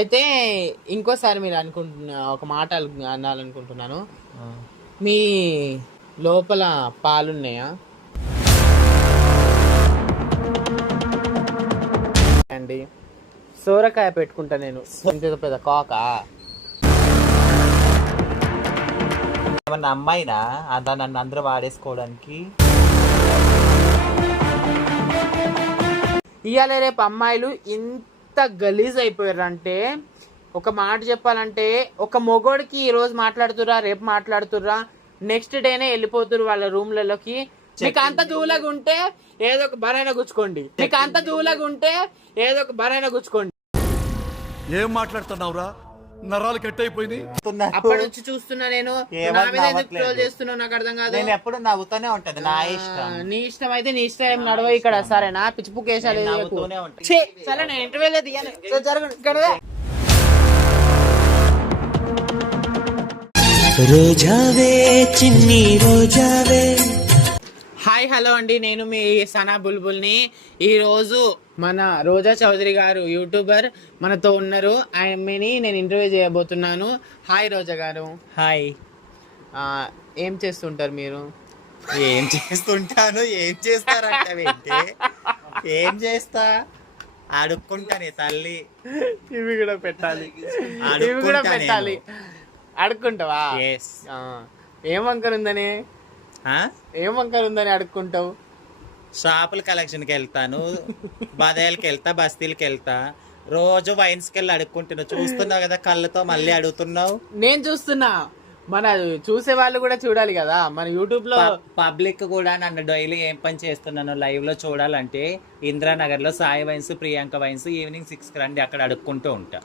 అయితే ఇంకోసారి మీరు ఒక మాట అనాలనుకుంటున్నాను. మీ లోపల పాలున్నాయా అండి? సోరకాయ పెట్టుకుంటా నేను. ఇంత పెద్ద కాక ఏమన్నా అమ్మాయినా అదా నన్ను అందరూ వాడేసుకోవడానికి? ఇవాళ రేపు అమ్మాయిలు ఇంత గలీజ్ అయిపోయారంటే, ఒక మాట చెప్పాలంటే, ఒక మొగోడికి ఈ రోజు మాట్లాడుతురా, రేపు మాట్లాడుతురా, నెక్స్ట్ డేనే వెళ్ళిపోతురు వాళ్ళ రూమ్లలోకి. మీకు అంత దూలగా ఉంటే ఏదో ఒక బరైనా గుచ్చుకోండి. ఏం మాట్లాడుతున్నావురా? నరాలు కట్ అయిపోయింది. అప్పటి నుంచి చూస్తున్నా నేను. నా మీద ఎందుకు ట్రోల్ చేస్తున్నావు నాకు అర్థం కాదు. నేను ఎప్పుడు నవ్వుతూనే ఉంటది. నా ఇష్టం. నీ ఇష్టం అయితే నీ ఇష్టం నడవ ఇక్కడ. సరేనా? పిచ్చిపు కేసాలు సరే నేను ఇంటర్వ్యూ లేదు జరగండి ఇక్కడ. రోజావే చిన్ని రోజావే. హాయ్ హలో అండి, నేను మీ సనా బుల్బుల్ని. ఈరోజు మన రోజా చౌదరి గారు యూట్యూబర్ మనతో ఉన్నారు. ఆమెని నేను ఇంటర్వ్యూ చేయబోతున్నాను. హాయ్ రోజా గారు. హాయ్. ఏం చేస్తుంటారు మీరు? ఏం చేస్తుంటాను? ఏం చేస్తారంటే ఏం చేస్తా? అడుక్కుంటానే తల్లి. ఇవి కూడా పెట్టాలి. అడుక్కుంటావా? ఏం వంకర ఉందని అడుక్కుంటావు? షాపుల కలెక్షన్కి వెళ్తాను, బదాయిలకి వెళ్తా, బస్తీలకి వెళ్తా, రోజు వైన్స్కి వెళ్ళి అడుక్కుంటున్నా. చూస్తున్నావు కదా కళ్ళతో, మళ్ళీ అడుగుతున్నావు. నేను చూస్తున్నా, మన చూసే వాళ్ళు కూడా చూడాలి కదా. మన యూట్యూబ్ లో పబ్లిక్ కూడా నన్ను డైలీ ఏం పని చేస్తున్నాను లైవ్ లో చూడాలంటే ఇందిరానగర్ లో Sai wines, Priyanka wines evening 6కి రండి, అక్కడ అడుక్కుంటూ ఉంటా.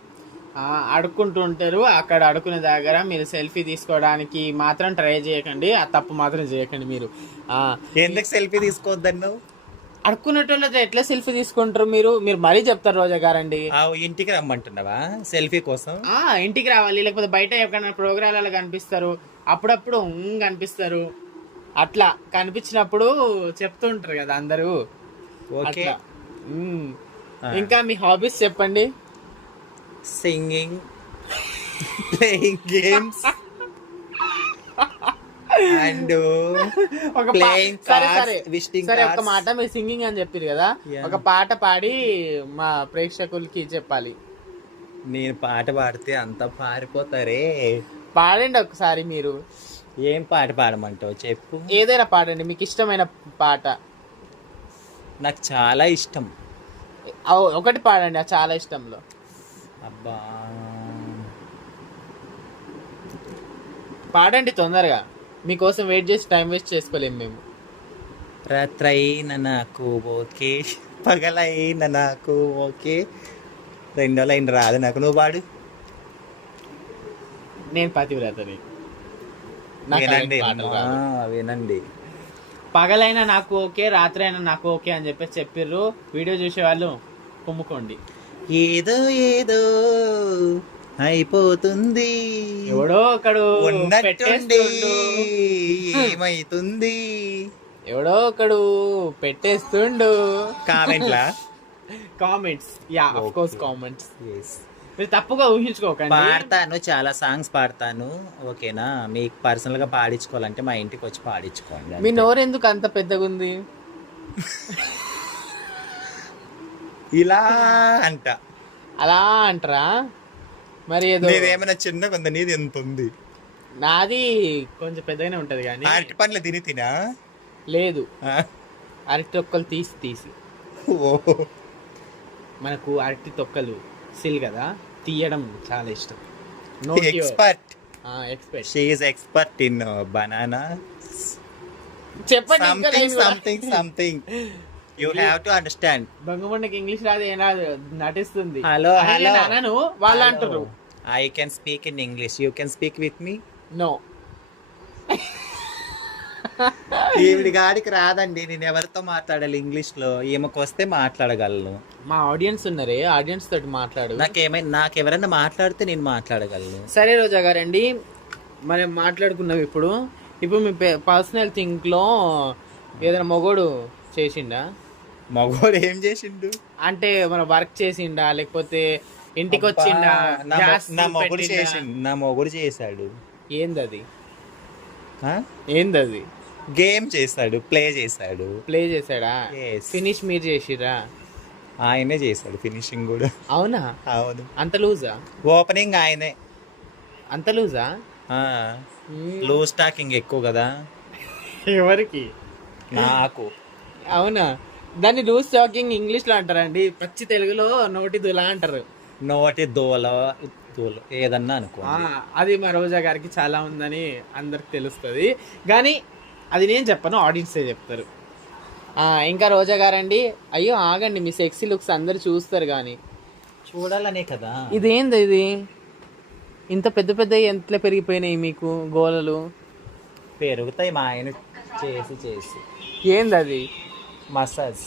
అడుక్కుంటూ ఉంటారు. అక్కడ అడుక్కునే దగ్గర మీరు సెల్ఫీ తీసుకోవడానికి మాత్రం ట్రై చేయకండి. ఆ తప్పు మాత్రం చేయకండి. మీరు ఎందుకు సెల్ఫీ తీసుకోవద్దన్ను? అడుక్కునేటోళ్ళతో ఎట్లా సెల్ఫీ తీసుకుంటారు మీరు? మరీ చెప్తారు రోజా గారండి. ఇంటికి రమ్మంటున్నావా సెల్ఫీ కోసం? ఇంటికి రావాలి, లేకపోతే బయట ఎక్కడైనా ప్రోగ్రాంలలో కనిపిస్తారు, అప్పుడప్పుడు కనిపిస్తారు. అట్లా కనిపించినప్పుడు చెప్తుంటారు కదా అందరూ. ఓకే. ఇంకా మీ హాబీస్ చెప్పండి. Singing, playing games and playing cards, visiting cards. ఒక మాట, మీరు సింగింగ్ అని చెప్పారు కదా, ఒక పాట పాడి మా ప్రేక్షకులకి చెప్పాలి. నేను పాట పాడితే అంతా పారిపోతారే. పాడండి ఒకసారి మీరు. ఏం పాట పాడమంటావు చెప్పు? ఏదైనా పాడండి, మీకు ఇష్టమైన పాట. నాకు చాలా ఇష్టం. ఒకటి పాడండి ఆ చాలా ఇష్టంలో. అబ్బా పాడండి తొందరగా, మీకోసం వెయిట్ చేసి టైం వేస్ట్ చేసుకోలేము మేము. రాత్రైన నాకు ఓకే, పగలైన నాకు ఓకే, రెండో లైన్ రాదు నాకు. నువ్వు పాడు. నేను పతివ్రతని. వినండి. పగలైనా నాకు ఓకే, రాత్రి అయినా నాకు ఓకే అని చెప్పిర్రు. వీడియో చూసే వాళ్ళు కుమ్ముకోండి. ఏదో ఏదో అయిపోతుంది, ఎవడో ఒకడు ఉన్నట్టుండి ఏమైతుంది, ఎవడో ఒకడు పెట్టేస్తుండు. Comments yeah of course comments. మీరు తప్పుగా ఊహించుకోకండి. పాడతాను, చాలా సాంగ్స్ పాడతాను. ఓకేనా? మీకు పర్సనల్ గా పాడించుకోవాలంటే మా ఇంటికి వచ్చి పాడించుకోండి. మీ నోరు ఎందుకు అంత పెద్దగా ఉంది? ఇలా అంట. అలా అంటారా? మరి ఏమైనా చిన్నగా ఉందా? నీది ఎంత ఉంది? నాది కొంచెం పెద్దగానే ఉంటది. కానీ అరటి పండ్లు తినా? లేదు, అరటి తొక్కలు తీసి మనకు అరటి తొక్కలు సిల్ కదా, తీయడం చాలా ఇష్టం. Expert in banana. చెప్పండి. Something You have to understand. బంగముండకి ఇంగ్లీష్ రాదు, ఏం రాదు, నటిస్తుంది. హలో అనను, వాళ్ళు అంటారు. I can speak in English. You can speak with me? No. ఈవిడి గాడికి రాదండి. నేను ఎవరితో మాట్లాడాలి ఇంగ్లీష్ లో? ఈమెకు వస్తే మాట్లాడగలను. మా ఆడియన్స్ ఉన్నారే, ఆడియన్స్ తోటి మాట్లాడు. నాకు ఎవరైనా మాట్లాడితే నేను మాట్లాడగలను. సరే రోజా గారండి, మనం మాట్లాడుకున్నాం. ఇప్పుడు మీ పర్సనల్ థింక్ లో ఏదైనా మొగోడు చేసిండా? మగవాడు ఏం చేసిండు అంటే మన వర్క్ చేసిండా, లేకపోతే ఇంటికి వచ్చిండా, గ్యాస్ నా మొగుడు పెట్టిండా? చేసిండు, నా మొగుడు చేశాడు. ఏందది ఆ? ఏందది గేమ్ చేశాడు, ప్లే చేశాడు. ప్లే చేసాడా? Yes. ఫినిష్ మీరు చేసిరా? ఆయనే చేశాడు ఫినిషింగ్ కూడా. అవునా? అవును, అంత లూజా? ఓపెనింగ్ ఆయనే. అంత లూజా? లూజ్ టాకింగ్ ఎక్కువ కదా ఎవరికి? నాకు. అవునా? దాన్ని లూజ్ టాకింగ్ ఇంగ్లీష్ లో అంటారండి, పచ్చి తెలుగులో నోటి దులా అంటారు. నోటి దూల ఏదన్నా అనుకో. అది మా రోజా గారికి చాలా ఉందని అందరికి తెలుస్తుంది, కానీ అది నేను చెప్పను, ఆడియన్సే చెప్తారు. ఇంకా రోజా గారండి, అయ్యో ఆగండి, మీ సెక్సీ లుక్స్ అందరు చూస్తారు కానీ. చూడాలనే కదా. ఇదేంది ఇది ఇంత పెద్ద పెద్ద ఎంతలో పెరిగిపోయినాయి మీకు గోలలు? పెరుగుతాయి మా ఆయన చేసి చేసి. ఏంది అది? మసాజ్.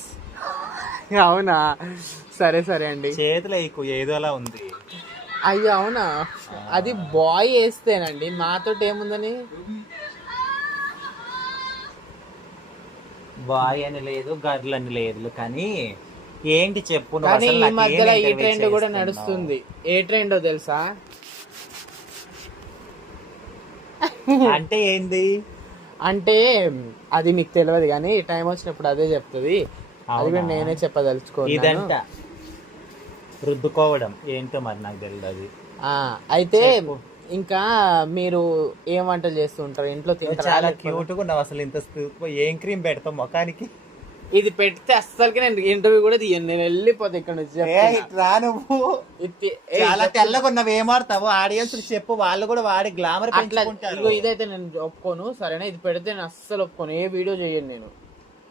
అవునా? సరే సరే అండి. చేతులు ఏదోలా ఉంది. అయ్యో అవునా? అది బాయ్ వేస్తేనండి, మాతో ఏముందని. బాయ్ అని లేదు, గర్ల్ అని లేదు, కానీ ఏంటి చెప్పు నువ్వు. కానీ అసలు ఈ నాకేం మధ్యలో ఈ interview ట్రెండ్ కూడా చేస్తున్నావు? నడుస్తుంది. ఏ ట్రెండో తెలుసా? అంటే ఏంది? అంటే అది మీకు తెలియదు, కానీ టైం వచ్చినప్పుడు అదే చెప్తుంది. అది కూడా అవునా? నేనే చెప్పదలుచుకోను. ఇదంట రుద్దుకోవడం ఏంటో మరి నాకు తెలియదు అది. అయితే ఇంకా మీరు ఏం వంటలు చేస్తూ ఉంటారు ఇంట్లో? చాలా తింటారా? క్యూట్ గా ఉన్నావు. అసలు ఇంత ఏం క్రీమ్ పెడతావు ముఖానికి? ఇది పెడితే అస్సలకి నేను ఇంటర్వ్యూ కూడా తీయను, నేను వెళ్ళిపోతా ఇక్కడ నుంచి. రా నువ్వు. చాలా తెల్లగా ఉన్నావు, ఏం వాడతావు? ఆడియన్స్ చెప్పు, వాళ్ళు కూడా వాడి గ్లామర్ అట్లా పెంచుకుంటారు. ఇదిగో ఇదైతే నేను ఒప్పుకోను, సరేనా? ఇది పెడితే నేను అస్సలు ఒప్పుకోను, ఏ వీడియో చేయను నేను,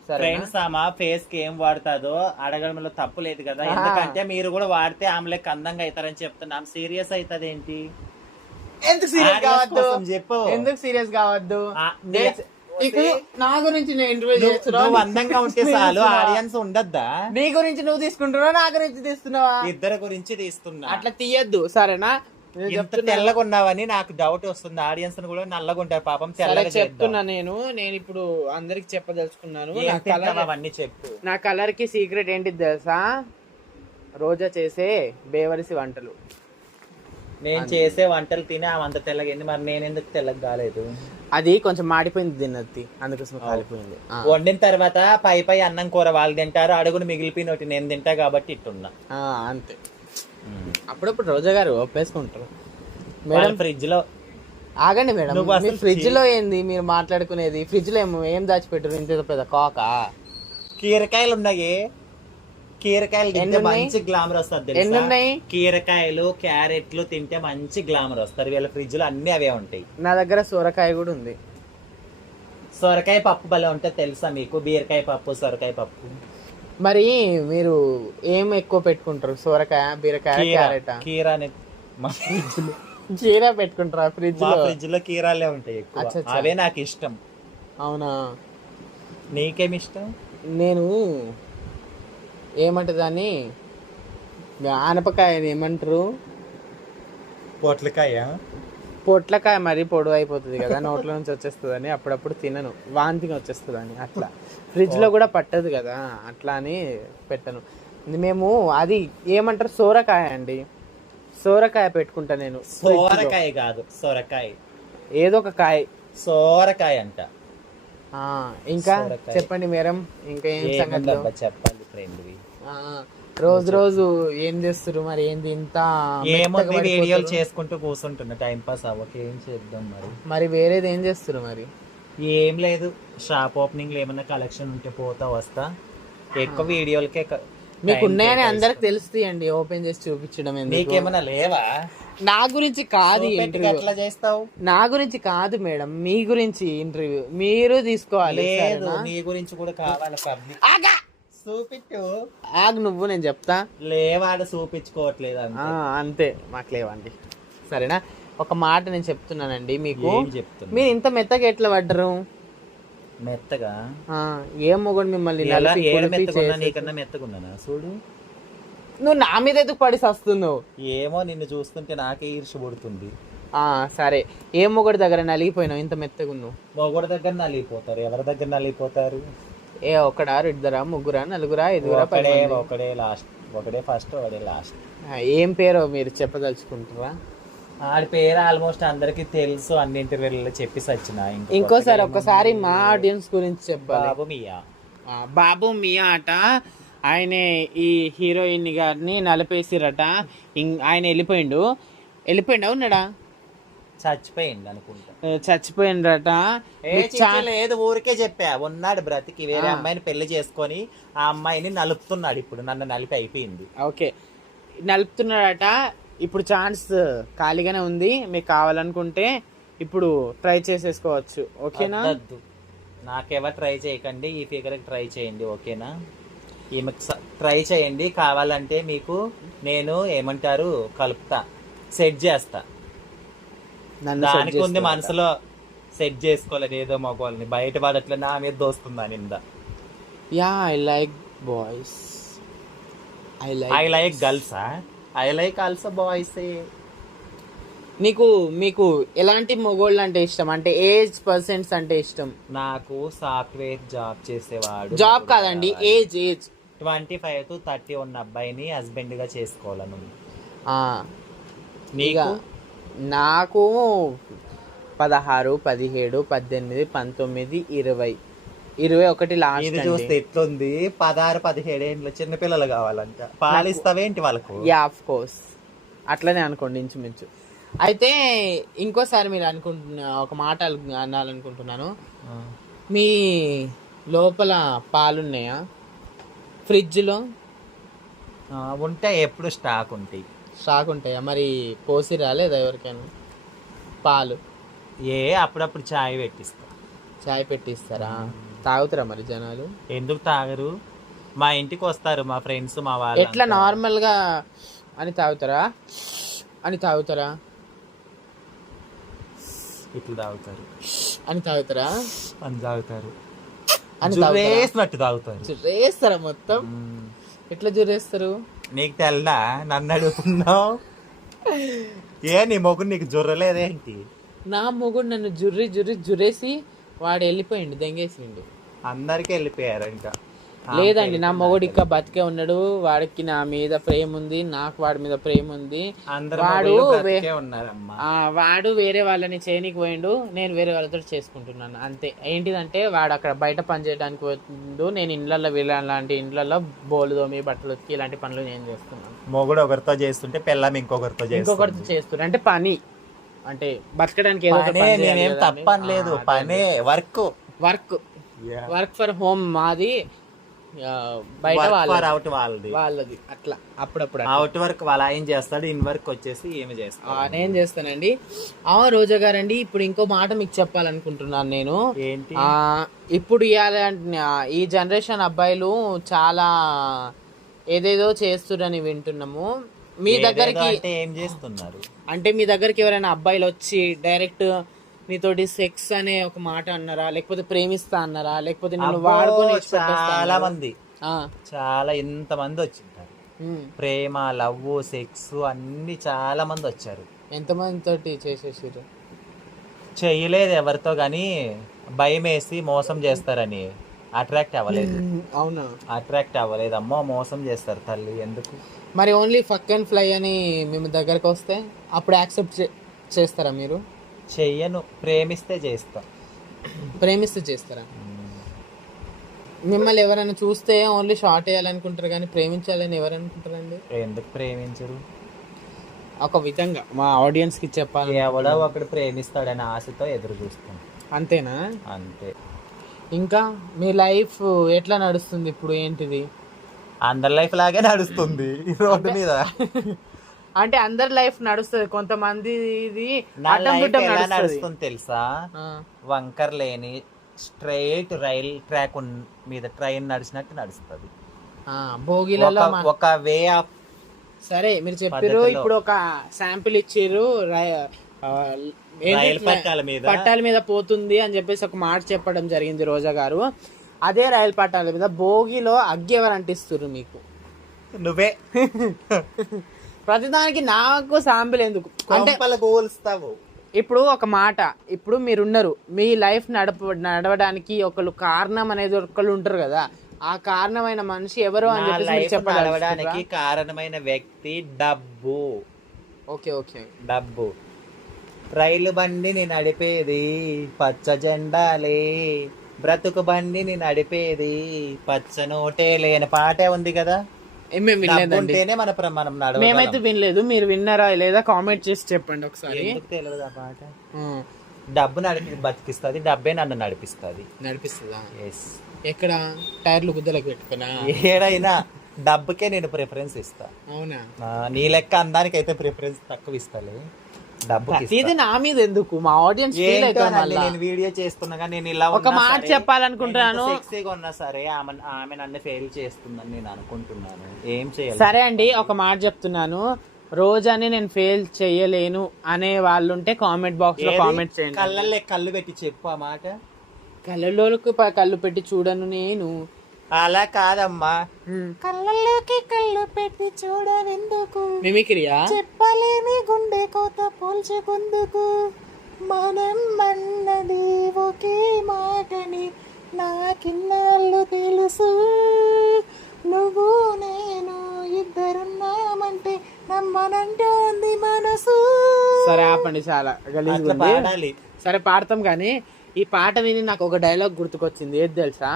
సరేనా? ఫ్రెండ్స్ ఆమె ఫేస్ కి ఏం వాడుతుందో అడగడంలో తప్పు లేదు కదా, ఎందుకంటే మీరు కూడా వాడితే ఆమె లెక్క అందంగా అవుతారని చెప్తున్నాం. సీరియస్ అవుతుంది ఏంటి? ఎందుకు సీరియస్ కావద్దు? చెప్పు. ఎందుకు సీరియస్ కావద్దు? నీ- ఇప్పుడు నా గురించి నేను ఇంటర్వ్యూ చేస్తున్నావు, నువ్వు అందంగా ఉంటే చాలు, ఆడియన్స్ ఉండద్దా? నీ గురించి నువ్వు తీసుకుంటున్నావా, నా గురించి తీస్తున్నావా? ఇద్దరు గురించి తీస్తున్నా. అట్లా తీయద్దు, సరేనా? నేను ఇంత చెప్తున్నా. తెల్లగా ఉన్నావని నాకు డౌట్ వస్తుంది. ఆడియన్స్ కూడా నల్లగా ఉంటారు పాపం, సరే తెల్లగా చెప్తున్నా, నేను ఇప్పుడు అందరికి చెప్పదలుచుకున్నాను. నా కలర్, అవన్నీ చెప్పు. నా కలర్ కి సీక్రెట్ ఏంటిది తెలుసా? రోజా చేసే బేవరిసి వంటలు. నేను చేసే వంటలు తిని ఆమె అంత తెల్లగా అయింది, మరి నేను ఎందుకు తెల్లగా కాలేదు? అది కొంచెం మాడిపోయింది తిన్నది, అందుకోసం కాలిపోయింది. వండిన తర్వాత పై అన్నం కూర వాళ్ళు తింటారు, అడుగును మిగిలిపోయినట్టు నేను తింటా కాబట్టి ఇట్టున్నా. అంతే. అప్పుడప్పుడు రోజా గారు ఒప్పేసుకుంటారు. మేడం మేడం ఫ్రిడ్జ్ లో ఆగండి మేడం, నువ్వు మీ అసలు ఫ్రిడ్జ్ లో ఏంది మీరు మాట్లాడుకునేది? ఫ్రిడ్జ్ లో ఏం దాచిపెట్టారు? ఇంత పెద్ద కాక కీరకాయలు ఉన్నాయి. కీరకాయలు తింటే ఎన్ని ఉన్నాయి? మంచి గ్లామర్ వస్తుంది ఎన్ని తెలుసా? ఉన్నాయి? కీరకాయలు క్యారెట్లు తింటే మంచి గ్లామర్ వస్తారు. వీళ్ళ ఫ్రిడ్జ్ లో అన్ని అవే ఉంటాయి. నా దగ్గర సొరకాయ కూడా ఉంది. సొరకాయ పప్పు భలే ఉంటుంది తెలుసా మీకు? బీరకాయ పప్పు, సొరకాయ పప్పు. మరి మీరు ఏం ఎక్కువ పెట్టుకుంటారు? సొరకాయ, బీరకాయ, క్యారెట్? కీరాని మా ఫ్రిడ్జ్ లో కీరా పెట్టుకుంటారా ఫ్రిడ్జ్ మా లో? ఫ్రిడ్జ్ లో కీరాలే ఉంటాయి ఎక్కువ. అచ్చా, అచ్చా. అవే నాకు ఇష్టం. అవునా? నీకేమి ఇష్టం? నేను ఏమంటారు దాన్ని, ఆనపకాయ ఏమంటారు? పొట్లకాయ. పొట్లకాయ మరి పొడవు అయిపోతుంది కదా, నోట్లో నుంచి వచ్చేస్తుందని అప్పుడప్పుడు తినను, వాంతిగా వచ్చేస్తుందని. అట్లా ఫ్రిడ్జ్ లో కూడా పట్టదు కదా, అట్లా అని పెట్టను. మేము అది ఏమంటారు, సోరకాయ అండి, సోరకాయ పెట్టుకుంటా నేను. సోరకాయ కాదు, సొరకాయ. ఏదో ఒక కాయ, సోరకాయ అంట. ఇంకా సొరకాయ. చెప్పండి మేడం, ఇంకా ఏం సంగతి? ఏముందబ్బా చెప్పాలి ఫ్రెండ్. రోజు రోజు ఏం చేస్తారు మరి? ఏంది ఇంత ఏముంది, మెత్తగా వీడియోలు పడిపోతుర్రు? చేసుకుంటూ కూర్చుంటున్నా, టైం పాస్ అవ్వక ఏం చేద్దాం మరి. మరి వేరేది ఏం చేస్తారు మరి? ఏం లేదు, షాప్ ఓపెనింగ్ ఏమన్నా కలెక్షన్ ఉంటే పోతా వస్తా. ఎక్కువ వీడియోలకే మీకు ఉన్నాయని అందరికి తెలుస్తాయండి, ఓపెన్ చేసి చూపించడం ఎందుకు? నీకేమన్నా లేవా? నా గురించి కాదు ఇంటర్వ్యూ, ఎట్లా చేస్తావు? నా గురించి కాదు మేడం, మీ గురించి ఇంటర్వ్యూ మీరు తీసుకోవాలి. లేదు, సరేనా? నీ గురించి కూడా కావాలి పబ్లిక్. ఆగా! చూపించు. ఆగు నువ్వు, నేను చెప్తా. లేవాడు చూపించుకోవట్లేదు అంతే. అంతే, మాకు లేవండి. సరేనా? ఒక మాట నేను చెప్తున్నానండి మీకు, ఏం చెప్తున్నా? మీరు ఇంత మెత్తగా ఎట్లా పడ్డరు? మెత్తగా? ఏం మొగడు మిమ్మల్ని ఎలా నలిపి ఏడ కొలిపి మెత్తగున్నా? చేసి- నీకన్నా మెత్తగున్నానా? చూడు. నువ్వు నా మీద ఎందుకు పడి సస్తున్నావు? ఏమో, నిన్ను చూస్తుంటే నాకే ఈర్ష పుడుతుంది. సరే, ఏ మొగడి దగ్గర నలిగిపోయినావు ఇంత మెత్తగా ఉన్నావు? మొగోడి దగ్గర నలిగిపోతారు, ఎవరి దగ్గర నలిగిపోతారు? ఒకడా, ఇద్దరా, ముగ్గురా, నలుగురా, ఐదుగురా, ఒకడే లాస్ట్, ఒకడే ఫస్ట్, ఒకడే లాస్ట్. ఏం పేరో మీరు చెప్పదలుచుకుంటారా? ఆడి పేరు ఆల్మోస్ట్ అందరికి తెలుసు, అన్ని ఇంటర్వ్యూలలో చెప్పేసి వచ్చిన. ఇంకోసారి ఒక్కసారి మా ఆడియన్స్ గురించి చెప్పాలి. బాబు మియా. బాబు మియా అట, ఆయన ఈ హీరోయిన్ గారిని నలిపేసిరట. ఆయన వెళ్ళిపోయిండు ఉన్నాడా? చచ్చిపోయింది అనుకుంటా. చచ్చిపోయిండ్రట. లేదు, ఊరికే చెప్పా, ఉన్నాడు బ్రతికి. వేరే అమ్మాయిని పెళ్లి చేసుకొని ఆ అమ్మాయిని నలుపుతున్నాడు. ఇప్పుడు నన్ను నలిపి అయిపోయింది. ఓకే, నలుపుతున్నాడట. ఇప్పుడు ఛాన్స్ ఖాళీగానే ఉంది, మీకు కావాలనుకుంటే ఇప్పుడు ట్రై చేసేసుకోవచ్చు. ఓకేనా? నాకెవరు ట్రై చేయకండి, ఈ ఫిగర్కి ట్రై చేయండి. ఓకేనా? ఈమెకు ట్రై చేయండి. కావాలంటే మీకు నేను ఏమంటారు కలుపుతా, సెట్ చేస్తా. దానికి ఉంది మనసులో, సెట్ చేసుకోలేదు ఏదో మగవాళ్ళని. బయట పడట్లే, నా మీద దోస్తుందా నింద. Yeah, I like boys, I like గర్ల్సా? I like also boys. మీకు ఎలాంటి మొగోళ్ళు అంటే ఇష్టం? అంటే ఏజ్ పర్సన్స్ అంటే ఇష్టం? నాకు సాఫ్ట్వేర్ జాబ్ చేసేవాడు. జాబ్ కాదండి, ఏజ్ 25 to 30 ఉన్న అబ్బాయిని హస్బెండ్ గా చేసుకోవాలను. నాకు 16, 17, 18, 19, 20, 21 లాస్ట్. ఇది చూస్తే ఎట్లుంది? 16, 17 ఏండ్ల చిన్నపిల్లలు కావాలంట. పాలిస్తావేంటి వాళ్ళకు? యా, ఆఫ్ కోర్స్, అట్లనే అనుకోండి ఇంచుమించు. అయితే ఇంకోసారి మీరు ఒక మాట అనాలనుకుంటున్నాను. మీ లోపల పాలున్నాయా ఫ్రిడ్జ్లో? ఉంటే ఎప్పుడు స్టాక్ ఉంటాయా? మరి పోసి రాలేదా ఎవరికైనా పాలు? అప్పుడప్పుడు చాయ్ పెట్టిస్తారా? తాగుతారా మరి జనాలు? ఎందుకు తాగరు? మా ఇంటికి వస్తారు మా ఫ్రెండ్స్, మా వాళ్ళు. ఎట్లా నార్మల్ గా అని తాగుతారా? ఇట్లా తాగుతారు అని తాగుతారా? జుర్రేసినట్టు తాగుతారు. జుర్రేస్తారా మొత్తం? ఎట్లా జుర్రేస్తారు? నీకు తెల్లా? నన్ను అడుగుతున్నావు? నీ మొగుడు నీకు జుర్రలేదేంటి? నా మొగుడు నన్ను జుర్రేసి వాడు వెళ్ళిపోయిండు, దెంగేసిండు. అందరికి వెళ్ళిపోయారు ఇంకా. లేదండి, నా మొగుడు ఇంకా బతికే ఉన్నాడు. వాడికి నా మీద ప్రేమ ఉంది, నాకు వాడి మీద ప్రేమ ఉంది. వాడు వేరే వాళ్ళని చేయనీకి పోయిండు, నేను వేరే వాళ్ళతో చేసుకుంటున్నాను అంతే. ఏంటిదంటే వాడు అక్కడ బయట పని చేయడానికి పోయిండు, నేను ఇండ్లలో వీళ్ళలాంటి ఇండ్లలో బోలు దోమి, బట్టలు ఉతికి ఇలాంటి పనులు నేను చేస్తున్నాను. మొగుడు ఒకరితో చేస్తుంటే పెళ్ళాం ఇంకొకరితో చేస్తున్నా. అంటే పని, అంటే బతకడానికి తప్పలేదు. పనే, వర్క్ ఫర్ హోమ్ మాది, బయట వాళ్ళది. అట్లా అప్పుడప్పుడు అవుట్ వర్క్ వాళ్ళ ఆయన చేస్తాడు, ఇన్ వర్క్ వచ్చేసి ఏమి చేస్తాడు, నేను చేస్తానండి. రోజా గారండి, ఇప్పుడు ఇంకో మాట మీకు చెప్పాలనుకుంటున్నాను నేను. ఏంటి? ఇప్పుడు ఈ జనరేషన్ అబ్బాయిలు చాలా ఏదేదో చేస్తురని వింటున్నాము. మీ దగ్గరికి ఏం చేస్తున్నారు అంటే మీ దగ్గరికి ఎవరైనా అబ్బాయిలు వచ్చి డైరెక్ట్ నీతోటి సెక్స్ అనే ఒక మాట అన్నారా, లేకపోతే ప్రేమిస్తా అన్నారా, లేకపోతే నేను వాడుకొని? చాలా ఇంతమంది వచ్చింటారు. ప్రేమ, లవ్, సెక్స్ అన్ని చాలా మంది వచ్చారు. ఎంతమంది తోటి చేసేసారు? చెయ్యలేదు ఎవరితో గాని, భయం వేసి మోసం చేస్తారని అట్రాక్ట్ అవ్వలేదు. అవునా? అట్రాక్ట్ అవ్వలేదు. అమ్మో, మోసం చేస్తారు తల్లి, ఎందుకు? మరి ఓన్లీ ఫక్ అండ్ ఫ్లై అని మేము దగ్గరకు వస్తే అప్పుడు యాక్సెప్ట్ చేస్తారా మీరు? చెయ్యను. ప్రేమిస్తే చేస్తారా? మిమ్మల్ని ఎవరైనా చూస్తే ఓన్లీ షార్ట్ వేయాలనుకుంటారు కానీ ప్రేమించాలని ఎవరు అనుకుంటారండి? ఎందుకు ప్రేమించరు? ఒక విధంగా మా ఆడియన్స్ కి చెప్పాలి. ఎవడో ఒకడు ప్రేమిస్తాడని ఆశతో ఎదురు చూస్తాం. అంతేనా? అంతే. ఇంకా మీ లైఫ్ ఎట్లా నడుస్తుంది ఇప్పుడు? ఏంటిది? అందరి లైఫ్ లాగే నడుస్తుంది రోడ్డు మీద. అంటే అందరి లైఫ్ నడుస్తుంది, కొంతమంది నడుస్తుంది తెలుసా? వంకర్ లేని స్ట్రైట్ రైల్ ట్రాక్ మీద ట్రైన్ నడిచినట్టు నడుస్తుంది. భోగిలలో ఒక వే ఆఫ్. సరే, మీరు చెప్పారు. ఇప్పుడు ఒక శాంపిల్ ఇచ్చిర్రు, పట్టాల మీద పోతుంది అని చెప్పేసి ఒక మాట చెప్పడం జరిగింది రోజా గారు. అదే రైలు పట్టాల మీద భోగిలో అగ్గి ఎవరు అంటిస్తున్నారు మీకు? నువ్వే. ప్రతిదానికి నాకు శాంపిల్ ఎందుకు అంటే ఇప్పుడు ఒక మాట, ఇప్పుడు మీరున్నారు, మీ లైఫ్ నడవడానికి ఒకళ్ళు కారణం అనేది ఒకళ్ళు ఉంటారు కదా. ఆ కారణమైన మనిషి ఎవరు అని నా చెప్పేసి మీరు లైఫ్ చెప్పదలుచుకున్నారా? నడవడానికి కారణమైన వ్యక్తి డబ్బు. Okay okay. డబ్బు. రైలు బండి నేను నడిపేది పచ్చ జెండాలే, బ్రతుకు బండి నేను నడిపేది పచ్చ నోటేలే అని పాటే ఉంది కదా. మేము డబ్బు వినలేదండి. ఉంటేనే మనం మేమైతే నడవగలం. వినలేదు. మీరు విన్నారా లేదా కామెంట్ చేసి చెప్పండి ఒకసారి. ఎందుకు తెలియదు ఆ పాట? ఉం. డబ్బు బతికిస్తుంది, డబ్బే నన్ను నడిపిస్తుంది. నడిపిస్తుందా? ఎస్. ఎక్కడ టైర్లు గుద్దలకు పెట్టుకున్నా? ఏడైనా డబ్బుకే నేను ప్రిఫరెన్స్ ఇస్తా. అవునా? నీ లెక్క అందానికి అయితే ప్రిఫరెన్స్ తక్కువ ఇస్తాలే, డబ్బు ఇది నా మీద ఎందుకు? మా ఆడియన్స్ ఫీల్ అవుతాను. నేను వీడియో చేస్తున్నా, నేను ఇలా ఒక మాట చెప్పాలనుకుంటున్నాను. సెక్సీగా ఉన్నా సరే ఆమె నన్ను ఫెయిల్ చేస్తుందని నేను అనుకుంటున్నాను. ఏం చేయాలి? సరే అండి, ఒక మాట చెప్తున్నాను. రోజాని నేను ఫెయిల్ చేయలేను అనే వాళ్ళు ఉంటే కామెంట్ బాక్స్ లో కామెంట్ చేయండి. కళ్ళల్లో కళ్ళు పెట్టి చెప్పు ఆ మాట. కళ్ళలోకి కళ్ళు పెట్టి చూడను నేను. అలా కాదమ్మా, కళ్ళలోకి కళ్ళు పెట్టి చూడవెందుకు? మిమిక్రియా? చెప్పలేని గుండె కోత పోల్చుకుందుకు, మనం అన్నది ఒకే మాటని నాకిన్నాళ్ళు తెలుసు, నువ్వు నేను ఇద్దరున్నామంటే నమ్మనంటోంది మనసు. సరే ఆపండి, చాలా గలీజ్ పాడాలి. సరే పాడతాం కానీ ఈ పాట విని నాకు ఒక డైలాగ్ గుర్తుకొచ్చింది. ఏది తెలుసా?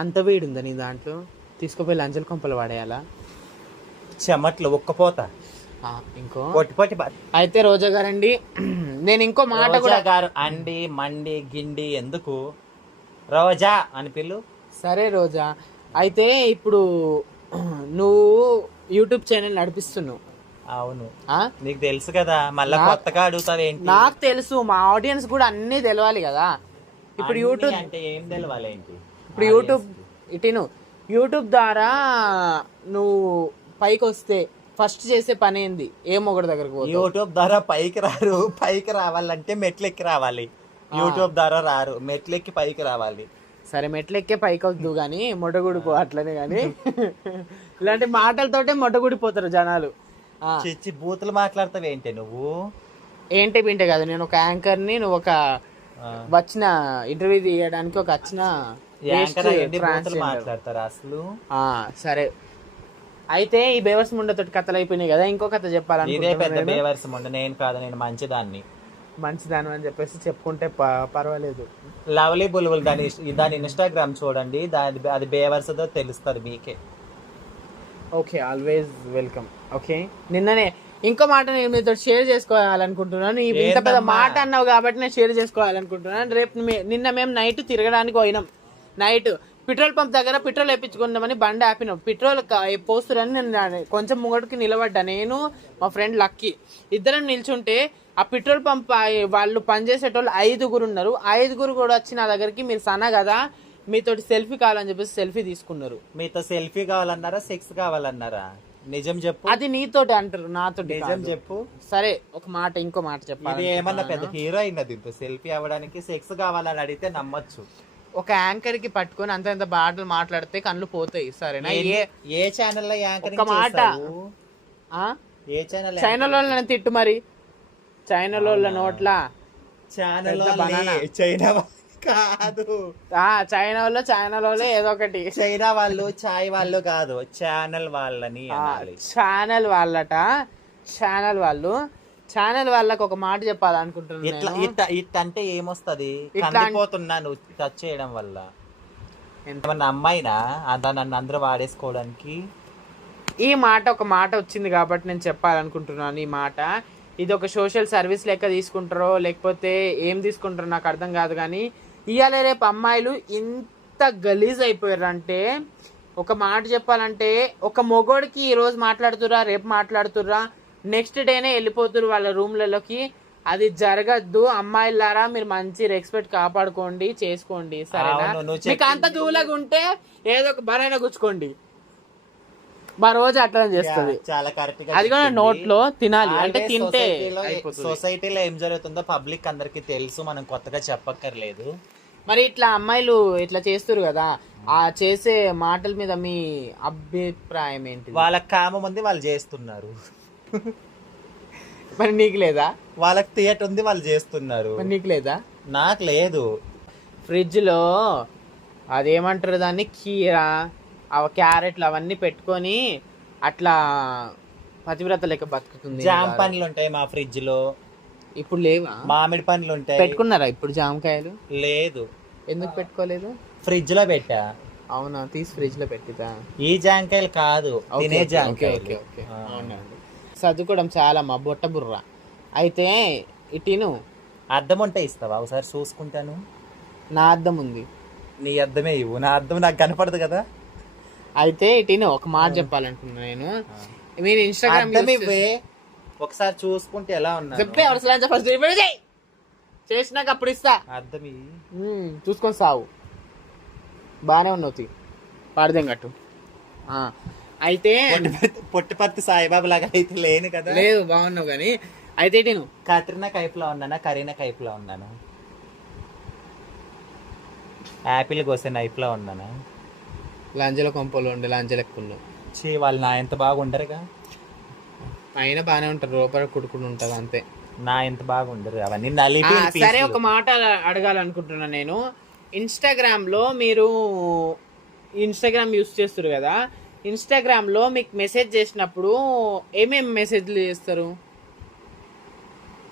అంత వేడుందా నీ దాంట్లో, తీసుకుపోయి లంచల కొంపలు వాడేయాలా? చెమట్లు ఒక్కపోత ఇంకో పొట్టి అయితే రోజా గారండి, నేను ఇంకో మాట కూడా గారు అండి మండి గిండి ఎందుకు, రోజా అని పిల్లు. సరే రోజా, అయితే ఇప్పుడు నువ్వు యూట్యూబ్ ఛానల్ నడిపిస్తున్నావు. అవును, నీకు తెలుసు కదా, మళ్ళా కొత్తగా అడుగుతావు ఏంటి? నాకు తెలుసు, మా ఆడియన్స్ కూడా అన్ని తెలవాలి కదా. ఇప్పుడు యూట్యూబ్ అంటే ఏం తెలవాలి ఏంటి? ఇప్పుడు యూట్యూబ్ ద్వారా నువ్వు పైకి వస్తే ఫస్ట్ చేసే పని ఏంది? ఏ మొగడు దగ్గరకు పోతావు? యూట్యూబ్ ద్వారా పైకి రారు. పైకి రావాలంటే మెట్లెక్కి రావాలి. యూట్యూబ్ ద్వారా రారు, మెట్లెక్కి పైకి రావాలి. సరే మెట్లెక్కే పైకి వద్దు గానీ మొట్టగుడిపో, అట్లనే గాని ఇలాంటి మాటలతోటే మొట్టగుడిపోతారు జనాలు. చిచ్చి బూతులు మాట్లాడతావు ఏంటి నువ్వు? ఏంటి పింటే కదా, నేను ఒక యాంకర్ ని, నువ్వు ఒక వచ్చిన ఇంటర్వ్యూ తీయడానికి ఒక వచ్చిన మాట్లాడతారు అసలు. సరే అయితే ఈ బేవర్స్ ముండతో కథలు అయిపోయినాయి కదా, ఇంకో కథ చెప్పాలని. ఇదే పెద్ద బేవర్స్ ముండ. నేను కాదు, నేను మంచిదాన్ని అని చెప్పేసి చెప్పుకుంటే పర్వాలేదు. లవ్లీ బుల్బుల్ దాని ఇన్స్టాగ్రామ్ చూడండి, అది బేవర్స్తో తెలుస్తుంది మీకే. Okay, always welcome. ఓకే, నిన్ననే ఇంకో మాట నేను మీతో షేర్ చేసుకోవాలనుకుంటున్నాను. ఇంత పెద్ద మాట అన్నావు కాబట్టి నేను షేర్ చేసుకోవాలనుకుంటున్నాను. రేపు నిన్న మేము నైట్ తిరగడానికి పోయినాం. నైట్ పెట్రోల్ పంప్ దగ్గర పెట్రోల్ వేయించుకుందామని బండి ఆపినాం. పెట్రోల్ పోస్తురని నేను కొంచెం ముంగడికి నిలబడ్డా. నేను మా ఫ్రెండ్ లక్కీ ఇద్దరం నిల్చుంటే ఆ పెట్రోల్ పంప్ వాళ్ళు పనిచేసేటోళ్ళు 5 ఉన్నారు. 5 కూడా వచ్చి నా దగ్గరికి, మీరు సన్న కదా మీతోటి సెల్ఫీ కావాలని చెప్పేసి సెల్ఫీ తీసుకున్నారు. మీతో సెల్ఫీ కావాలన్నారా, సెక్స్ కావాలన్నారా? నిజం చెప్పు. అది నీతోటి అంటారు, నాతో నిజం చెప్పు. సరే ఒక మాట, ఇంకో మాట చెప్పాలి. ఏమన్నా పెద్ద హీరోయిన్ దీంతో సెల్ఫీ అవ్వడానికి సెక్స్ కావాలని అడిగితే నమ్మచ్చు. ఒక యాంకర్ కి పట్టుకొని అంత బాటలు మాట్లాడితే కళ్ళు పోతాయి. సరేనా? ఏ ఛానల్ లో యాంకరింగ్ ఒక మాట, ఏ ఛానల్? చైనాలో తిట్టు మరి, చైనాలో నోట్లా ఛానల్ చైనా కాదు, చైనాలో ఏదో ఒకటి. చైనా వాళ్ళు చాయ్ వాళ్ళు కాదు, ఛానల్ వాళ్ళని ఛానల్ వాళ్ళట. ఛానల్ వాళ్ళకి ఒక మాట చెప్పాలనుకుంటున్నాను. ఇట్ అంటే ఏమొస్తుంది? కందిపోతున్నా నువ్వు టచ్ చేయడం వల్ల. ఎంతమంది అమ్మాయినా అదా నన్ను అందరూ వాడేసుకోవడానికి. ఈ మాట ఒక మాట వచ్చింది కాబట్టి నేను చెప్పాలనుకుంటున్నాను ఈ మాట. ఇది ఒక సోషల్ సర్వీస్ లెక్క తీసుకుంటారో లేకపోతే ఏం తీసుకుంటారో నాకు అర్థం కాదు, కానీ ఇవాళ రేపు అమ్మాయిలు ఇంత గలీజ్ అయిపోయారంటే, ఒక మాట చెప్పాలంటే ఒక మొగోడికి ఈ రోజు మాట్లాడుతురా, రేపు మాట్లాడుతురా, నెక్స్ట్ డేనే వెళ్ళిపోతురు వాళ్ళ రూమ్లలోకి. అది జరగద్దు. అమ్మాయిలారా మీరు మంచి రెస్పెక్ట్ కాపాడుకోండి, చేసుకోండి. సరేనా? మీకు అంత దూలగా ఉంటే ఏదో ఒక బరైనా గుచ్చుకోండి. మా రోజు అట్లా చేస్తుంది. చాలా కరెక్ట్. అది కూడా నోట్లో తినాలి, అంటే తింటే. సొసైటీలో ఏం జరుగుతుందో పబ్లిక్ అందరికి తెలుసు, మనం కొత్తగా చెప్పక్కర్లేదు. మరి ఇట్లా అమ్మాయిలు ఇట్లా చేస్తారు కదా, ఆ చేసే మాటల మీద మీ అభిప్రాయం ఏంటి? వాళ్ళకి కామం ఉంది, వాళ్ళు చేస్తున్నారు. మరి నీకు లేదా? వాళ్ళకి థియేటర్ ఉంది, వాళ్ళు చేస్తున్నారు. మరి నీకు లేదా? నాకు లేదు. ఫ్రిడ్జ్ లో అదేమంటారు దాన్ని, కీరా, క్యారెట్లు అవన్నీ పెట్టుకొని అట్లా పతివ్రత లెక్క బతుకుతుంది. జామ పండ్లు ఉంటాయి మా ఫ్రిడ్జ్ లో. ఇప్పుడు లేవా? మామిడి పండ్లు ఉంటాయి. పెట్టుకున్నారా ఇప్పుడు జామకాయలు? లేదు. ఎందుకు పెట్టుకోలేదు? ఫ్రిడ్జ్ లో పెట్టా. అవునా, తీసి ఫ్రిడ్జ్ లో పెట్టిదా? ఈ జామకాయలు కాదు, తినే జామకాయలు. చదువుకోవడం చాలా మా బొట్ట బుర్ర. అయితే ఇటీను అద్దం ఉంటే ఇస్తావా ఒకసారి చూసుకుంటాను? నా అద్దం ఉంది. నీ అద్దమే ఇవ్వు, నా అద్దం నాకు కనపడదు కదా. అయితే ఇటీను ఒక మాట చెప్పాలనుకున్నా నేను. మీరు ఇన్స్టాగ్రామ్ ఒకసారి చూసుకుంటే ఎలా ఉన్నా చేసినాక అప్పుడు ఇస్తా. అద్దం చూసుకొని సావు. బానే ఉన్నావు పాడదేం కట్టు. అయితే పొట్టిపర్తి సాయిబాబు లాగా అయితే లేను కదా. లేదు, బాగున్నావు కానీ. అయితే నేను కత్రినా కైపులో ఉన్నానా, కరీనా కైపులో ఉన్నానా, యాపిల్ కోసే నైఫ్లో ఉన్నానా, లంజల కొంపలు ఉండే లంజలు ఎక్కువ. వాళ్ళు నా ఎంత బాగుండరుగా. అయినా బాగానే ఉంటారు, రూపాయలు కుడుకుని ఉంటుంది అంతే. నా ఎంత బాగుండరు అవన్నీ నలిపి. సరే, ఒక మాట అడగాలనుకుంటున్నా నేను. ఇన్స్టాగ్రామ్ లో మీరు ఇన్స్టాగ్రామ్ యూస్ చేస్తారు కదా, ఇన్స్టాగ్రామ్ లో మీకు మెసేజ్ చేసినప్పుడు ఏమేమి మెసేజ్లు చేస్తారు?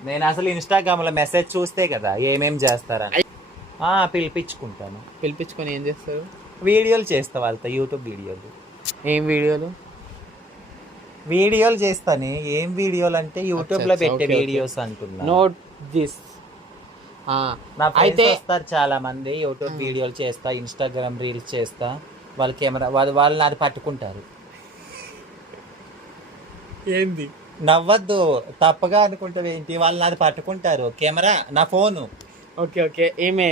నేను అసలు ఇన్స్టాగ్రామ్ లో మెసేజ్ చూస్తే కదా ఏమేం చేస్తారని పిలిపించుకుంటాను. పిలిపించుకొని ఏం చేస్తారు? వీడియోలు చేస్తా వాళ్ళతో, యూట్యూబ్ వీడియోలు. ఏం వీడియోలు? వీడియోలు చేస్తాను. ఏం వీడియోలు అంటే యూట్యూబ్ లో పెట్టే వీడియోస్ అంటున్నా. Note this. నా ఫ్రెండ్స్ వస్తారు చాలా మంది, యూట్యూబ్ వీడియోలు చేస్తా, ఇన్స్టాగ్రామ్ రీల్స్ చేస్తా, వాళ్ళ కెమెరా వాళ్ళు నాది పట్టుకుంటారు. ఏంది నవ్వద్దు, తప్పగా అనుకుంటావు ఏంటి? వాళ్ళు నాది పట్టుకుంటారు కెమెరా, నా ఫోను. ఓకే ఓకే, ఏమే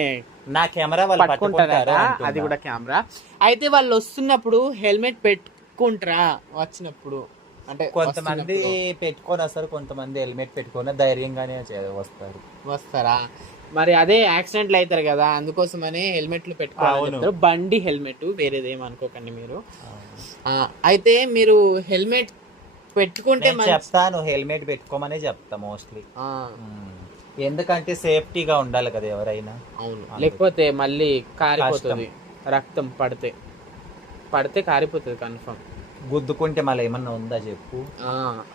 నా కెమెరా వాళ్ళు పట్టుకుంటారు. అది కూడా కెమెరా. అయితే వాళ్ళు వస్తున్నప్పుడు హెల్మెట్ పెట్టుకుంటారా? వచ్చినప్పుడు అంటే కొంతమంది పెట్టుకొని వస్తారు, కొంతమంది హెల్మెట్ పెట్టుకొని ధైర్యంగానే వస్తారా? మరి అదే యాక్సిడెంట్లు అవుతారు కదా, అందుకోసమని హెల్మెట్లు పెట్టుకోవాలి. బండి హెల్మెట్, వేరేదేం అనుకోకండి మీరు. అయితే మీరు హెల్మెట్ పెట్టుకుంటే చెప్తాను, హెల్మెట్ పెట్టుకోమనే చెప్తా మోస్ట్లీ. ఎందుకంటే సేఫ్టీగా ఉండాలి కదా ఎవరైనా. అవును, లేకపోతే మళ్ళీ కారిపోతుంది, రక్తం పడితే కారిపోతుంది కన్ఫర్మ్. గుద్దుకుంటే మళ్ళీ ఏమన్నా ఉందా చెప్పు.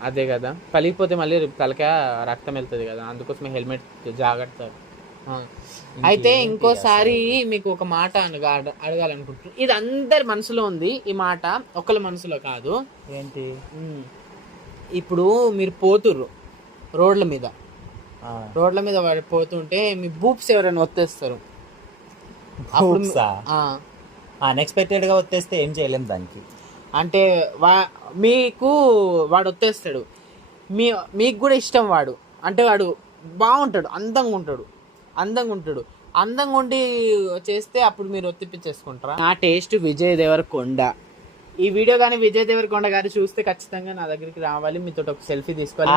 అదే కదా, పలిగిపోతే మళ్ళీ తలకా రక్తం వెళ్తుంది కదా, అందుకోసమే హెల్మెట్ జాగ్రత్త. అయితే ఇంకోసారి మీకు ఒక మాట అడగాలనుకుంటున్నాను. ఇది అందరి మనసులో ఉంది ఈ మాట, ఒకళ్ళ మనసులో కాదు. ఏంటి? ఇప్పుడు మీరు పోతుర్రు రోడ్ల మీద పోతుంటే మీ బూప్స్ ఎవరైనా వచ్చేస్తారు. అన్ఎక్స్పెక్టెడ్ గా వచ్చేస్తే ఏం చేయలేం దానికి. అంటే మీకు వాడు వచ్చేస్తాడు, మీకు కూడా ఇష్టం వాడు, అంటే వాడు బాగుంటాడు, అందంగా ఉండి చేస్తే అప్పుడు మీరు ఒత్తిపించేసుకుంటారా? నా టేస్ట్ విజయ్ దేవరకొండ. ఈ వీడియో కానీ విజయ్ దేవరకొండ గారు చూస్తే ఖచ్చితంగా నా దగ్గరికి రావాలి, మీతో ఒక సెల్ఫీ తీసుకోవాలి.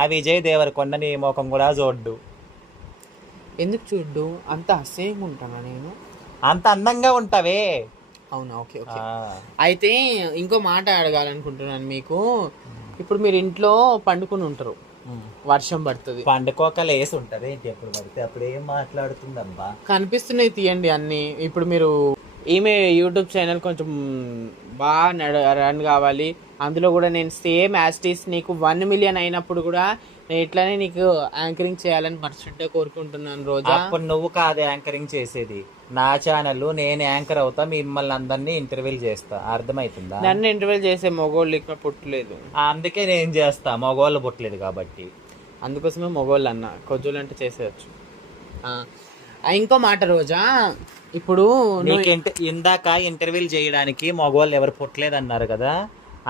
ఆ విజయ్ దేవరకొండ నీ ముఖం కూడా చూడ్డు. ఎందుకు చూడ్డు? అంత అసహ్యంగా ఉంటానా నేను? అంత అందంగా ఉంటావే. అవునా, ఓకే ఓకే. అయితే ఇంకో మాట అడగాలనుకుంటున్నాను మీకు. ఇప్పుడు మీరు ఇంట్లో పండుకుని ఉంటారు, వర్షం పడుతుంది, పండుకోక లేసి ఉంటది ఏంటి? ఎప్పుడు పడితే అప్పుడు ఏం మాట్లాడుతుందమ్మా? కనిపిస్తున్నాయి తీయండి అన్ని. ఇప్పుడు మీరు ఈమె యూట్యూబ్ ఛానల్ కొంచెం బాగా రన్ కావాలి, అందులో కూడా నేను సేమ్ యాస్టీస్ నీకు 1 మిలియన్ అయినప్పుడు కూడా నేను ఇట్లానే నీకు యాంకరింగ్ చేయాలని మనసుంటే కోరుకుంటున్నాను. రోజా, అప్పుడు నువ్వు కాదు యాంకరింగ్ చేసేది, నా ఛానల్ నేను యాంకర్ అవుతా, మిమ్మల్ని అందరినీ ఇంటర్వ్యూలు చేస్తా. అర్థమవుతుందా? నన్ను ఇంటర్వ్యూ చేసే మగోళ్ళు ఇక్కడ పుట్టలేదు, అందుకే నేను చేస్తా. మగవాళ్ళు పుట్టలేదు కాబట్టి, అందుకోసమే మగోళ్ళు అన్న. కొజ్జోళ్ళు అంటే చేసేయచ్చు. ఇంకో మాట రోజా, ఇప్పుడు ఇందాక ఇంటర్వ్యూలు చేయడానికి మగవాళ్ళు ఎవరు పుట్టలేదు అన్నారు కదా,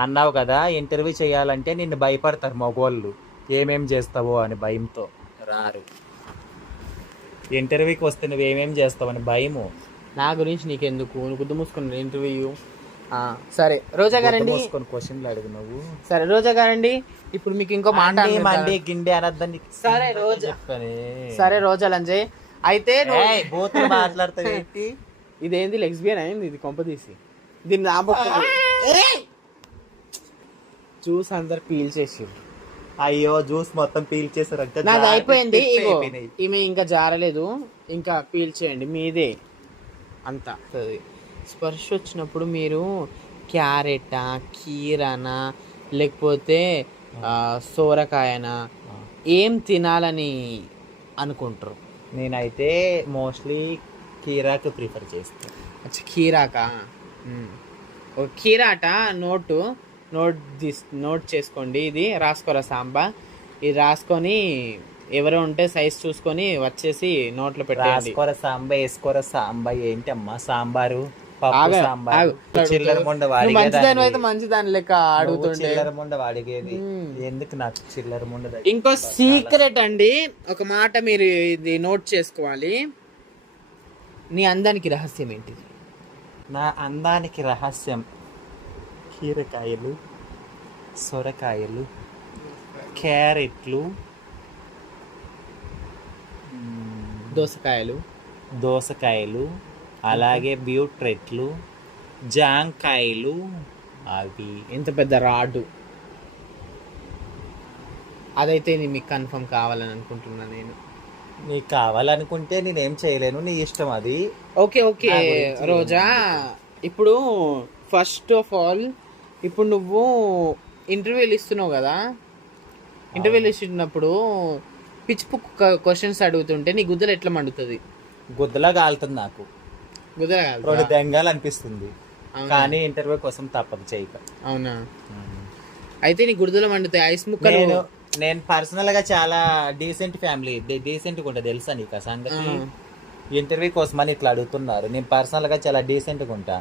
అన్నావు కదా. ఇంటర్వ్యూ చేయాలంటే నిన్ను భయపడతారు మగవాళ్ళు, ఏమేం చేస్తావో అని భయంతో రారు. ఇంటర్వ్యూకి వస్తే నువ్వేమేం చేస్తావు అని భయము. నా గురించి నీకెందుకు, నువ్వు గుద్దు మూసుకున్న ఇంటర్వ్యూ. సరే రోజా గారండి, క్వశ్చన్లు అడుగు నువ్వు. సరే రోజా గారండి, ఇప్పుడు మీకు ఇంకో మాట గిండి అనద్దని. సరే రోజా, సరే రోజా లంజయ్. అయితే మాట్లాడతావు ఏంటి? ఇదేంది లెగ్స్బియన్ అయింది, ఇది కొంప తీసి దీన్ని జ్యూస్ అందరు పీల్ చేసి. అయ్యో, జ్యూస్ మొత్తం పీల్ చేసారంటే నాది అయిపోయింది. ఈమె ఇంకా జారలేదు, ఇంకా పీల్ చేయండి మీదే. అంత స్పర్శ వచ్చినప్పుడు మీరు క్యారెటా, కీరానా, లేకపోతే సోరకాయనా, ఏం తినాలని అనుకుంటారు? నేనైతే మోస్ట్లీ కీరాకు ప్రిఫర్ చేస్తాను. అచ్చా, కీరాకా? కీరాట నోట్ చేసుకోండి. ఇది రాసుకోరా సాంబా. ఇది రాసుకొని ఎవరో ఉంటే సైజ్ చూసుకొని వచ్చేసి నోట్లో పెట్టండి. రాసుకోర సాంబా, వేసుకోర సాంబా ఏంటి అమ్మా? సాంబారు, పప్పు సాంబారు, చిల్లర ముండ అయితే మంచిదాని లెక్క అడుగుతుండే. చిల్లర ముండ వాడిగేది ఎందుకు నాకు చిల్లర ముండ? ఇంకో సీక్రెట్ అండి, ఒక మాట మీరు ఇది నోట్ చేసుకోవాలి. నీ అందానికి రహస్యం ఏంటిది? నా అందానికి రహస్యం కీరకాయలు, సొరకాయలు, క్యారెట్లు, దోసకాయలు, అలాగే బీట్రూట్లు, జాంకాయలు. అవి ఎంత పెద్ద రాడు అదైతే మీకు కన్ఫర్మ్ కావాలని అనుకుంటున్నా నేను. నీకు కావాలనుకుంటే నేనేం చేయలేను, నీ ఇష్టం అది. ఓకే రోజా, ఇప్పుడు ఫస్ట్ ఆఫ్ ఆల్ ఇప్పుడు నువ్వు ఇంటర్వ్యూలు ఇస్తున్నావు కదా, ఇంటర్వ్యూలు ఇస్తున్నప్పుడు పిచ్చి పుక్ క్వశ్చన్స్ అడుగుతుంటే నీ గుద్దలు ఎట్లా మండుతుంది? గుద్దలా కాలుతుంది నాకు, గుద్దలా రెండు దెంగాలు అనిపిస్తుంది. కానీ ఇంటర్వ్యూ కోసం తప్పదు చేయక. అవునా? అయితే నీ గుద్దలు మండుతాయి. ఐస్ ముక్కలు. నేను పర్సనల్ గా చాలా డీసెంట్ ఫ్యామిలీ, డీసెంట్ గా ఉంటా తెలుసా నీకు ఆ సంగతి? ఇంటర్వ్యూ కోసం అని ఇట్లా అడుగుతున్నారు. నేను పర్సనల్ గా చాలా డీసెంట్ గా ఉంటా,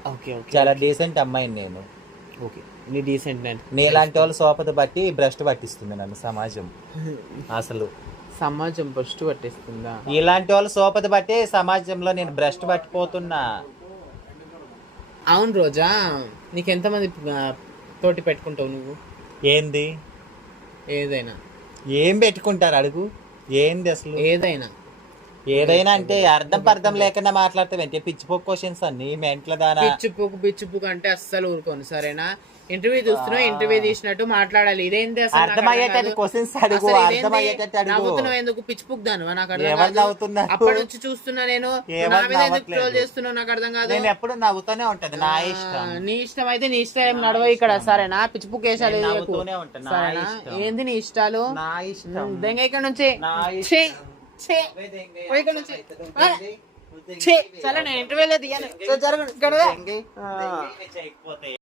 చాలా డీసెంట్ అమ్మాయిని నేను. ఓకే, నీ డీసెంట్. నీలాంటి వాళ్ళు సోపత బట్టి భ్రష్టు పట్టిస్తుంది నన్ను సమాజం. అసలు సమాజం భ్రష్టు పట్టిస్తుందా? ఇలాంటి వాళ్ళు సోపత బట్టి సమాజంలో నేను భ్రష్టు పట్టిపోతున్నా. అవును రోజా, నీకెంతమంది తోటి పెట్టుకుంటావు నువ్వు? ఏంది? ఏదైనా ఏం పెట్టుకుంటారు అడుగు? ఏంది అసలు? ఏదైనా అంటే అర్థం లేకుండా మాట్లాడతావంటే పిచ్చిపోక్ క్వశ్చన్స్ అన్ని మెంట్ల దానా. పిచ్చిపోకు అంటే అస్సలు ఊరుకోను, సరేనా? ఇంటర్వ్యూ చూస్తున్నావు, ఇంటర్వ్యూ తీసినట్టు మాట్లాడాలి. ఇదేంటి అర్థమయ్యేటట్టు క్వశ్చన్స్ అడుగు, అర్థమయ్యేటట్టు అడుగు. నవ్వుతున్నావు ఎందుకు? పిచ్చిపోక్ దాను నాకు అర్థం ఎవరు కాదు. నవ్వుతున్నారు? అప్పటి నుంచి చూస్తున్నా నేను, నా మీద ఎందుకు ట్రోల్ చేస్తున్నావు నాకు అర్థం కాదు. నేను ఎప్పుడు నవ్వుతూనే ఉంటది, నా ఇష్టం. నీ ఇష్టం అయితే నీ ఇష్టం నడవ ఇక్కడ, సరేనా? పిచ్చిపోక్ వేసాలి. ఏంది నీ ఇష్టాలు? నా ఇష్టం. దెంగ ఇక్కడ నుంచి. చాలా నేను ఇంటర్వ్యూలో దిగాను. జరగండి.